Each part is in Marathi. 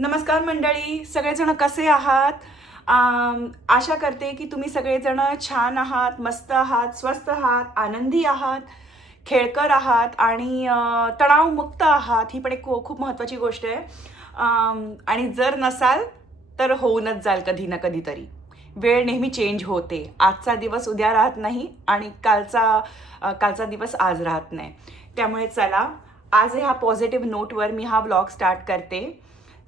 नमस्कार मंडळी, सगळेजण कसे आहात? आशा करते की तुम्ही सगळेजण छान आहात, मस्त आहात, स्वस्थ आहात, आनंदी आहात, खेळकर आहात आणि तणावमुक्त आहात. ही पण एक खूप महत्त्वाची गोष्ट आहे. आणि जर नसाल तर होऊनच जाल कधी ना कधीतरी. वेळ नेहमी चेंज होते. आजचा दिवस उद्या राहत नाही आणि कालचा दिवस आज राहत नाही. त्यामुळे चला, आज ह्या पॉझिटिव्ह नोटवर मी हा व्लॉग स्टार्ट करते.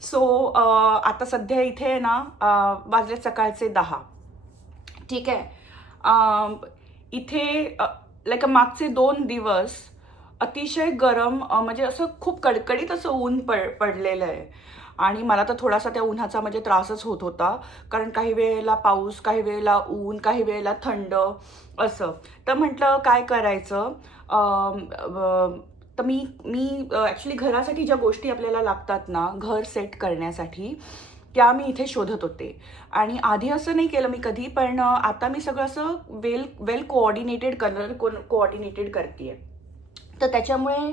सो आता सध्या इथे आहे ना, वाजले सकाळचे 10. ठीक आहे. इथे लाईक मागचे 2 दिवस अतिशय गरम, म्हणजे असं खूप कडकडीत असं ऊन पडलेलं आहे. आणि मला तर थोडासा त्या उन्हाचा म्हणजे त्रासच होत होता. कारण काही वेळेला पाऊस, काही वेळेला ऊन, काही वेळेला थंड असं. तर म्हटलं काय करायचं. तर मी मी ॲक्च्युली घरासाठी ज्या गोष्टी आपल्याला लागतात ना, घर सेट करण्यासाठी, त्या मी इथे शोधत होते. आणि आधी असं नाही केलं मी कधी, पण आता मी सगळं असं वेल कोऑर्डिनेटेड कलर कोऑर्डिनेटेड करते. तर त्याच्यामुळे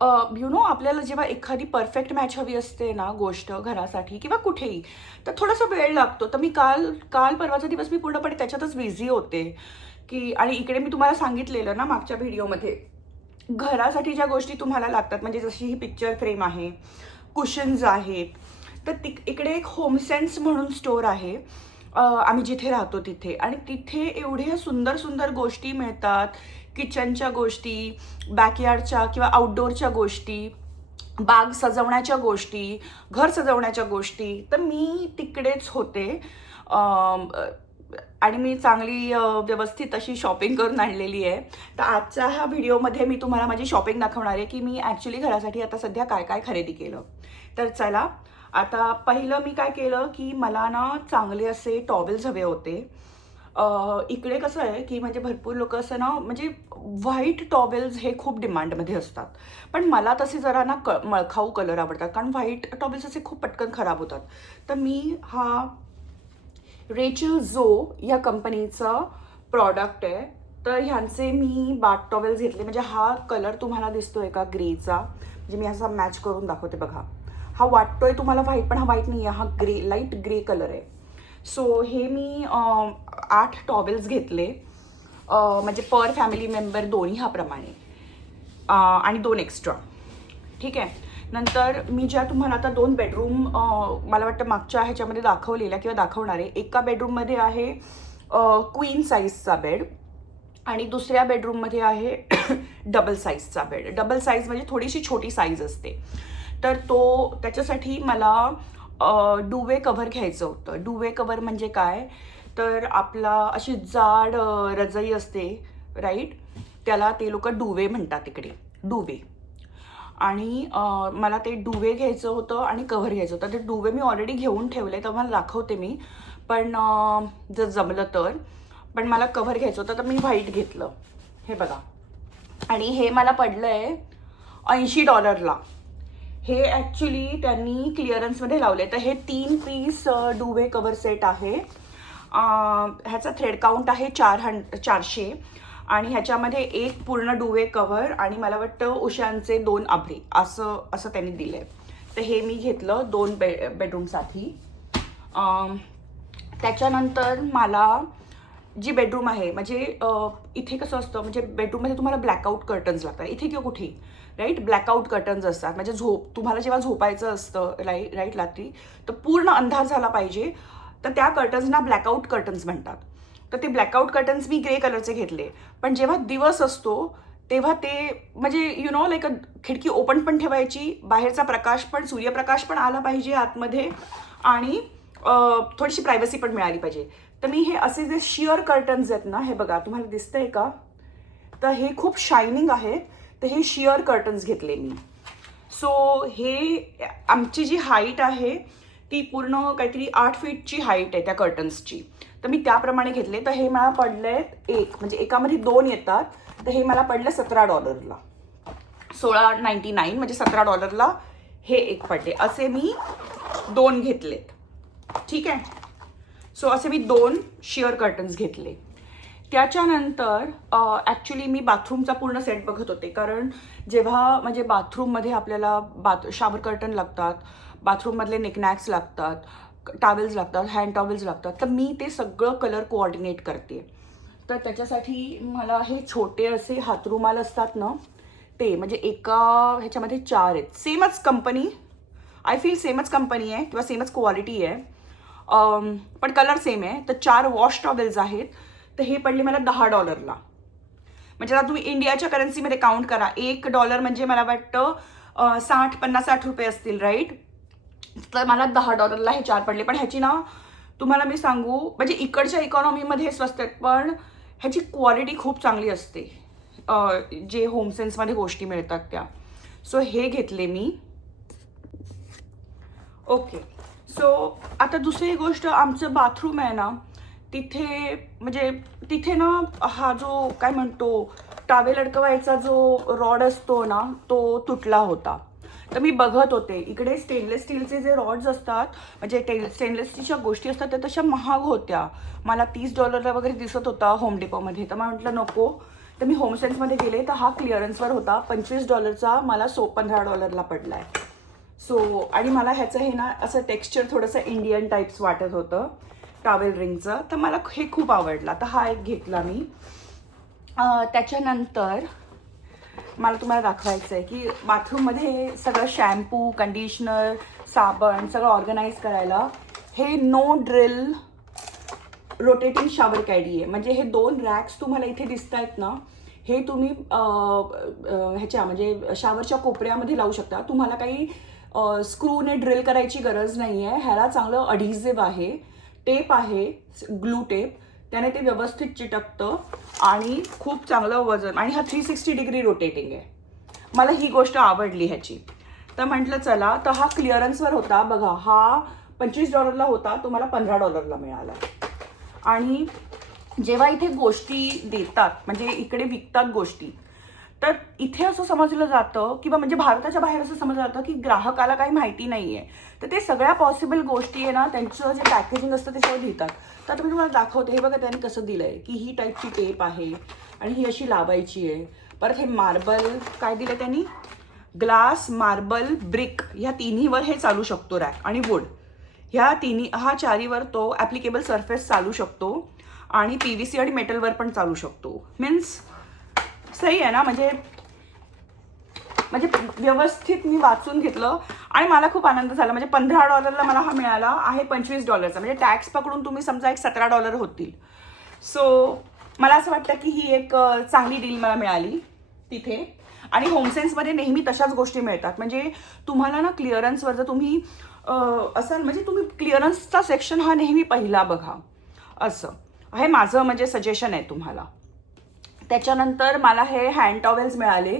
आपल्याला जेव्हा एखादी परफेक्ट मॅच हवी असते ना गोष्ट घरासाठी किंवा कुठेही, तर थोडासा वेळ लागतो. तर मी काल काल परवाचा दिवस मी पूर्णपणे त्याच्यातच बिझी होते. आणि इकडे मी तुम्हाला सांगितलेलं ना मागच्या व्हिडिओमध्ये, घरासाठी ज्या गोष्टी तुम्हाला लागतात, म्हणजे जशी ही पिक्चर फ्रेम आहे, कुशन्स आहेत. तर इकडे एक होमसेन्स म्हणून स्टोअर आहे, आम्ही जिथे राहतो तिथे. आणि तिथे एवढ्या सुंदर सुंदर गोष्टी मिळतात. किचनच्या गोष्टी, बॅकयार्डच्या किंवा आउटडोअरच्या गोष्टी, बाग सजवण्याच्या गोष्टी, घर सजवण्याच्या गोष्टी. तर मी तिकडेच होते. आणि मी चांगली व्यवस्थित अशी शॉपिंग करून आणलेली आहे. तर आजच्या ह्या व्हिडिओमध्ये मी तुम्हाला माझी शॉपिंग दाखवणार आहे की मी ॲक्च्युली घरासाठी आता सध्या काय काय खरेदी केलं. तर चला, आता पहिलं मी काय केलं की मला ना चांगले असे टॉवेल्स हवे होते. इकडे कसं आहे की म्हणजे भरपूर लोक असं ना, म्हणजे व्हाईट टॉवेल्स हे खूप डिमांडमध्ये असतात. पण मला तसे जरा ना मळखाऊ कलर आवडतात, कारण व्हाईट टॉवेल्स असे खूप पटकन खराब होतात. तर मी हा रेचल झो या कंपनीचा प्रॉडक्ट आहे. तर ह्यांचे मी बाथ टॉवेल्स घेतले. म्हणजे हा कलर तुम्हाला दिसतोय का ग्रेचा, म्हणजे मी असा मॅच करून दाखवते बघा. हा वाटतोय तुम्हाला व्हाईट, पण हा व्हाईट नाही आहे, हा लाईट ग्रे कलर आहे. सो हे मी 8 टॉवेल्स घेतले, म्हणजे पर फॅमिली मेंबर दोन्ही ह्याप्रमाणे, आणि 2 एक्स्ट्रा. ठीक आहे. नंतर मी ज्या तुम्हाला आता 2 बेडरूम मला वाटतं मागच्या ह्याच्यामध्ये दाखवलेल्या किंवा दाखवणार आहे. एका बेडरूममध्ये आहे क्वीन साईजचा बेड, आणि दुसऱ्या बेडरूममध्ये आहे डबल साईजचा बेड. डबल साईज म्हणजे थोडीशी छोटी साईज असते. तर त्याच्यासाठी मला डुवे कव्हर घ्यायचं होतं. डुवे कव्हर म्हणजे काय, तर आपला अशी जाड रजाई असते, राईट, त्याला ते लोक डुवे म्हणतात इकडे, डुवे. आणि मला ते डुवे घ्यायचं होतं आणि कव्हर घ्यायचं होतं. ते डुवे मी ऑलरेडी घेऊन ठेवले, तर मला दाखवते मी, पण जर जमलं तर. पण मला कव्हर घ्यायचं होतं, तर मी व्हाईट घेतलं. हे बघा. आणि हे मला पडलं आहे $80. हे ॲक्च्युली त्यांनी क्लिअरन्समध्ये लावले. तर हे 3 पीस डुवे कव्हर सेट आहे. ह्याचा थ्रेड काउंट आहे 400. आणि ह्याच्यामध्ये एक पूर्ण डुवे कव्हर आणि मला वाटतं उशांचे 2 आभरे असं त्यांनी दिलं आहे. तर हे मी घेतलं 2 बेडरूमसाठी. त्याच्यानंतर मला जी बेडरूम आहे, म्हणजे इथे कसं असतं, म्हणजे बेडरूममध्ये तुम्हाला ब्लॅकआउट कर्टन्स लागतात, इथे किंवा कुठेही, राईट. ब्लॅकआउट कर्टन्स असतात, म्हणजे तुम्हाला जेव्हा झोपायचं असतं राईट रात्री, तर पूर्ण अंधार झाला पाहिजे. तर त्या कर्टन्सना ब्लॅकआउट कर्टन्स म्हणतात. तर ते ब्लॅकआउट कर्टन्स मी ग्रे कलरचे घेतले. पण जेव्हा दिवस असतो तेव्हा ते म्हणजे लाईक खिडकी ओपन पण ठेवायची, बाहेरचा प्रकाश पण, सूर्यप्रकाश पण आला पाहिजे आतमध्ये, आणि थोडीशी प्रायव्हसी पण मिळाली पाहिजे. तर मी हे असे जे शिअर कर्टन्स आहेत ना, हे बघा तुम्हाला दिसतंय का, तर हे खूप शायनिंग आहेत. तर हे शिअर कर्टन्स घेतले मी. सो हे आमची जी हाईट आहे ती पूर्ण काहीतरी 8 फीटची हाईट आहे त्या कर्टन्सची. तर मी त्याप्रमाणे घेतले. तर हे मला पडले एक, म्हणजे एकामध्ये 2 येतात. तर हे मला पडलं $17, $16.99, म्हणजे $17 हे एक पडले. असे मी 2 घेतलेत. ठीक आहे. सो असे मी 2 शिअर कर्टन्स घेतले. त्याच्यानंतर ॲक्च्युली मी बाथरूमचा पूर्ण सेट बघत होते, कारण जेव्हा म्हणजे बाथरूममध्ये आपल्याला शावर कर्टन लागतात, बाथरूममधले निकनॅक्स लागतात, टॉवेल्स लागतात, हँड टॉवेल्स लागतात, तर मी ते सगळं कलर कोऑर्डिनेट करते. तर त्याच्यासाठी मला हे छोटे असे हातरुमाल असतात ना, ते म्हणजे एका ह्याच्यामध्ये 4 आहेत. सेमच कंपनी, आय फील सेमच कंपनी आहे किंवा सेमच क्वालिटी आहे, पण कलर सेम आहे. तर 4 वॉश टॉवेल्स आहेत. तर हे पडले मला $10. म्हणजे आता तुम्ही इंडियाच्या करन्सीमध्ये काउंट करा. $1 म्हणजे मला वाटतं 50-60 रुपये असतील, राईट? तर मला $10 हे 4 पडले. पण ह्याची ना तुम्हाला मी सांगू, म्हणजे इकडच्या इकॉनॉमीमध्ये स्वस्त आहेत, पण ह्याची क्वालिटी खूप चांगली असते, जे होमसेन्समध्ये गोष्टी मिळतात त्या. सो हे घेतले मी. ओके. सो आता दुसरी गोष्ट, आमचं बाथरूम आहे ना, तिथे म्हणजे तिथे ना हा जो काय म्हणतो टावेल अडकवायचा जो रॉड असतो ना, तो तुटला होता. तर मी बघत होते इकडे स्टेनलेस स्टीलचे जे रॉड्स असतात, म्हणजे स्टेनलेस स्टीलच्या गोष्टी असतात त्या तशा महाग होत्या. मला $30 वगैरे दिसत होता होम डेपोमध्ये. तर मला म्हटलं नको. तर मी होमसेन्समध्ये गेले तर हा क्लिअरन्सवर होता. $25चा मला $15 पडला आहे. सो आणि मला ह्याचं हे ना असं टेक्स्चर थोडंसं इंडियन टाईप्स वाटत होतं टॉवेल रिंगचं. तर मला हे खूप आवडला. तर हा एक घेतला मी. त्याच्यानंतर मला तुम्हाला दाखवायचं आहे की बाथरूममध्ये सगळं शॅम्पू, कंडिशनर, साबण सगळं ऑर्गनाईज करायला हे no drill rotating shower caddy आहे. म्हणजे हे 2 रॅक्स तुम्हाला इथे दिसत आहेत ना, हे तुम्ही ह्याच्या म्हणजे शॉवरच्या कोपऱ्यामध्ये लावू शकता. तुम्हाला काही स्क्रूने ड्रिल करायची गरज नाही आहे. ह्याला चांगलं अडिझिव्ह आहे, टेप आहे, ग्लू टेप, त्याने ते व्यवस्थित चिटकतं आणि खूप चांगलं वजन, आणि हा 360 डिग्री रोटेटिंग आहे. मला ही गोष्ट आवडली ह्याची. तर म्हटलं चला, तर हा क्लिअरन्सवर होता बघा. हा $25 होता, तो मला $15 मिळाला. आणि जेव्हा इथे गोष्टी देतात, म्हणजे इकडे विकतात गोष्टी, तर इथे असं समजलं जातं किंवा म्हणजे भारताच्या बाहेर असं समजलं जातं की ग्राहकाला काही माहिती नाही आहे. तर ते सगळ्या पॉसिबल गोष्टी आहे ना, त्यांचं जे पॅकेजिंग असतं ते सगळं लिहितात. तर आता मी तुम्हाला दाखवते. हे बघा त्यांनी कसं दिलं आहे की ही टाईपची टेप आहे आणि ही अशी लावायची आहे. परत हे मार्बल काय दिलं त्यांनी, ग्लास, मार्बल, ब्रिक, ह्या तिन्हीवर हे चालू शकतो रॅक, आणि वूड, ह्या हा चारीवर तो ॲप्लिकेबल सरफेस चालू शकतो. आणि PVC आणि मेटलवर पण चालू शकतो. मीन्स सही आहे ना. म्हणजे व्यवस्थित मी वाचून घेतलं आणि मला खूप आनंद झाला. म्हणजे $15 मला हा मिळाला आहे $25. म्हणजे टॅक्स पकडून तुम्ही समजा एक $17 होतील. सो मला असं वाटतं की ही एक चांगली डील मला मिळाली तिथे. आणि होमसेन्समध्ये नेहमी तशाच गोष्टी मिळतात. म्हणजे तुम्हाला ना क्लिअरन्सवर जर तुम्ही असाल, म्हणजे तुम्ही क्लिअरन्सचा सेक्शन हा नेहमी पहिला बघा, असं हे माझं म्हणजे सजेशन आहे तुम्हाला. त्याच्यानंतर मला हे हँड टॉवेल्स मिळाले.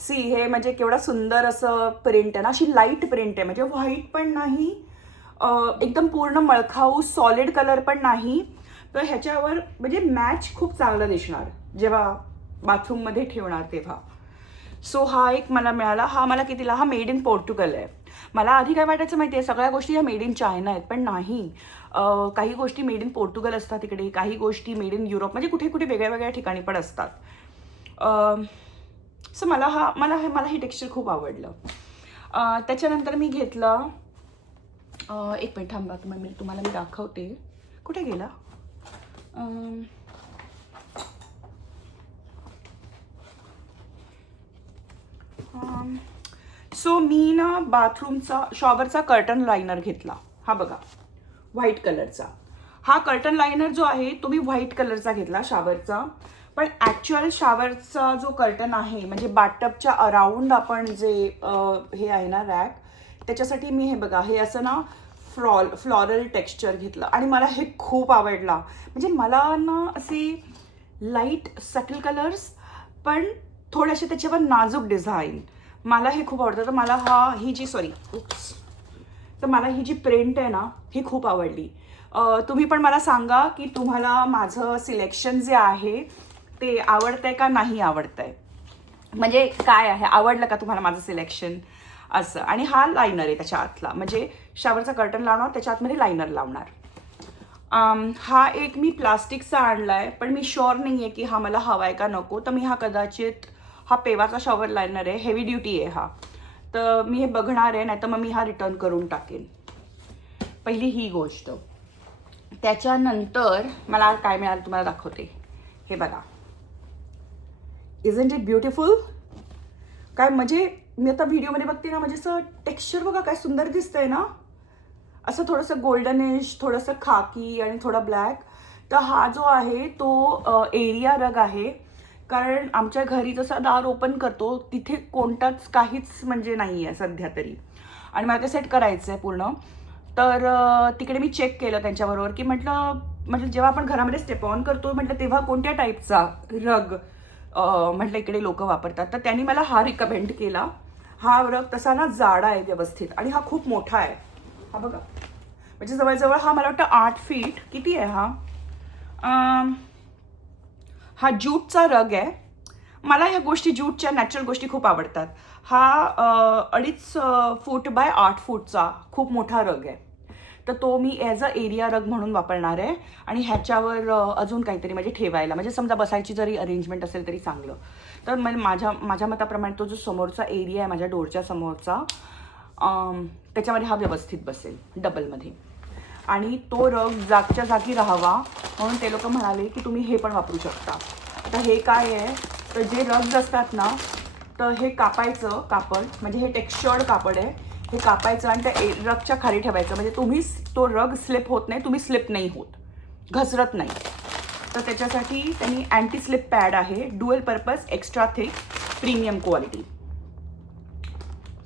हे म्हणजे केवढा सुंदर असं प्रिंट आहे ना, अशी लाईट प्रिंट आहे, म्हणजे व्हाईट पण नाही, एकदम पूर्ण मळखाऊ सॉलिड कलर पण नाही. तर ह्याच्यावर म्हणजे मॅच खूप चांगलं दिसणार जेव्हा बाथरूममध्ये ठेवणार तेव्हा. सो हा एक मला मिळाला. हा मला कितीला, हा मेड इन पोर्तुगल आहे. मला आधी काय वाटायचं माहिती आहे, सगळ्या गोष्टी ह्या मेड इन चायना आहेत, पण नाही. काही गोष्टी मेड इन पोर्तुगल असतात इकडे, काही गोष्टी मेड इन युरोप, म्हणजे कुठे कुठे वेगळ्या वेगळ्या ठिकाणी पण असतात. सो मला हे टेक्स्चर खूप आवडलं. त्याच्यानंतर मी घेतलं, एक मिनिट थांबा, तुम्हाला मी दाखवते. कुठे गेला, सो मी ना बाथरूमचा शॉवरचा कर्टन लायनर घेतला. हा बघा, व्हाईट कलरचा. हा कर्टन लायनर जो आहे तो मी व्हाईट कलरचा घेतला शॉवरचा. पण ॲक्च्युअल शॉवरचा जो कर्टन आहे, म्हणजे बाथटबच्या अराउंड आपण जे हे आहे ना रॅक, त्याच्यासाठी मी हे बघा, हे असं ना फ्लॉरल टेक्स्चर घेतलं आणि मला हे खूप आवडला. म्हणजे मला ना असे लाईट सटल कलर्स पण थोडेसे त्याच्यावर नाजूक डिझाईन, मला हे खूप आवडतं. तर मला मला ही जी प्रिंट आहे ना ही खूप आवडली. तुम्ही पण मला सांगा की तुम्हाला माझं सिलेक्शन जे आहे ते आवडतंय का नाही आवडतंय, म्हणजे काय आहे, आवडलं का तुम्हाला माझं सिलेक्शन असं. आणि हा लायनर आहे त्याच्या आतला, म्हणजे शॉवरचा कर्टन लावणार, त्याच्या आतमध्ये लायनर लावणार. हा एक मी प्लास्टिकचा आणला आहे, पण मी शुअर नाही आहे की हा मला हवा आहे का नको. तर मी हा कदाचित, हा पेवाचा शॉवर लायनर आहे, हेवी ड्युटी आहे हा, तर मी हे बघणार आहे, नाही तर मग मी हा रिटर्न करून टाकेन. पहिली ही गोष्ट. त्याच्यानंतर मला काय मिळालं तुम्हाला दाखवते. हे बघा, इजंट इट ब्युटिफुल. काय म्हणजे मी आता व्हिडिओमध्ये बघते ना, म्हणजे असं टेक्स्चर बघा काय सुंदर दिसतंय ना, असं थोडंसं गोल्डनिश, थोडंसं खाकी आणि थोडा ब्लॅक. तर हा जो आहे तो एरिया रग आहे, कारण आमच्या घरी जसा दार ओपन करतो तिथे कोणताच काहीच म्हणजे नाही आहे सध्या तरी, आणि मला ते सेट करायचं आहे पूर्ण. तर तिकडे मी चेक केलं त्यांच्याबरोबर की म्हटलं जेव्हा आपण घरामध्ये स्टेप ऑन करतो म्हटलं तेव्हा कोणत्या टाईपचा रग म्हटलं इकडे लोक वापरतात. तर त्यांनी मला हा रिकमेंड केला. हा रग तसा ना जाडा आहे व्यवस्थित, आणि हा खूप मोठा आहे. हा बघा, म्हणजे जवळजवळ हा मला वाटतं 8 फीट किती आहे हा. हा ज्यूटचा रग आहे. मला ह्या गोष्टी ज्यूटच्या नॅचरल गोष्टी खूप आवडतात. हा 2.5 फूट बाय 8 फूटचा खूप मोठा रग आहे. तर तो मी ॲज अ एरिया रग म्हणून वापरणार आहे, आणि ह्याच्यावर अजून काहीतरी म्हणजे ठेवायला, म्हणजे समजा बसायची जरी अरेंजमेंट असेल तरी चांगलं. तर माझ्या मताप्रमाणे तो जो समोरचा एरिया आहे माझ्या डोरच्या समोरचा, त्याच्यामध्ये हा व्यवस्थित बसेल डबलमध्ये. आणि तो रग जागच्या जागी राहावा म्हणून ते लोक म्हणाले की तुम्ही हे पण वापरू शकता. आता हे काय आहे, तर जे रग्स असतात ना, तर हे कापायचं कापड, म्हणजे हे टेक्स्चर्ड कापड आहे, हे कापायचं आणि त्या रगच्या खाली ठेवायचं, म्हणजे तुम्ही तो रग स्लिप होत नाही, तुम्ही स्लिप नाही होत, घसरत नाही. तर त्याच्यासाठी त्यांनी अँटी स्लिप पॅड आहे, dual purpose, extra thick, premium quality.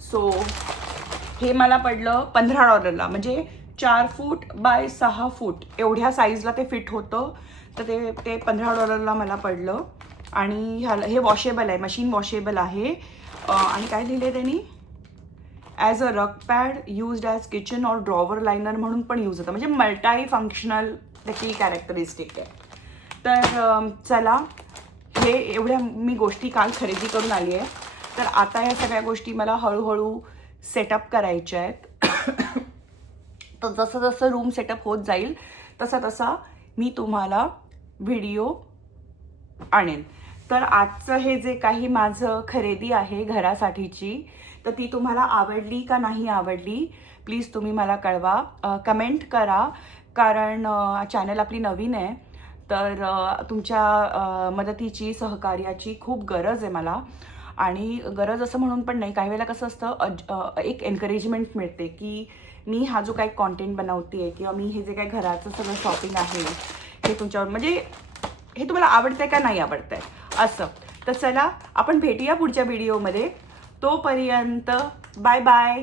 So हे मला पडलं $15, म्हणजे 4 फूट बाय 6 फूट एवढ्या साईजला ते फिट होतं. तर ते $15 मला पडलं. आणि हे वॉशेबल आहे, मशीन वॉशेबल आहे. आणि काय लिहिलं आहे त्यांनी, ॲज अ रग पॅड यूज्ड ॲज किचन और ड्रॉवर लायनर म्हणून पण यूज होतं, म्हणजे मल्टाई फंक्शनल त्याची कॅरेक्टरिस्टिक आहे. तर चला, हे एवढ्या मी गोष्टी काल खरेदी करून आली आहे. तर आता ह्या सगळ्या गोष्टी मला हळूहळू सेटअप करायच्या आहेत. तर जसं जसं रूम सेटअप होत जाईल तसा मी तुम्हाला व्हिडिओ आणेन. तर आजचं हे जे काही माझं खरेदी आहे घरासाठीची, तर ती तुम्हाला आवडली का नाही आवडली प्लीज तुम्ही मला कळवा, कमेंट करा. कारण चॅनल आपली नवीन आहे, तर तुमच्या मदतीची, सहकार्याची खूप गरज आहे मला. आणि गरज असं म्हणून पण नाही, काही वेळेला कसं असतं, एक एनकरेजमेंट मिळते की मी हा जो काही कॉन्टेंट बनवते किंवा मी हे जे काही घराचं सगळं शॉपिंग आहे हे तुमच्यावर, म्हणजे हे तुम्हाला आवडतंय का नाही आवडतंय असं. तर चला आपण भेटूया पुढच्या व्हिडिओमध्ये. तोपर्यंत बाय बाय.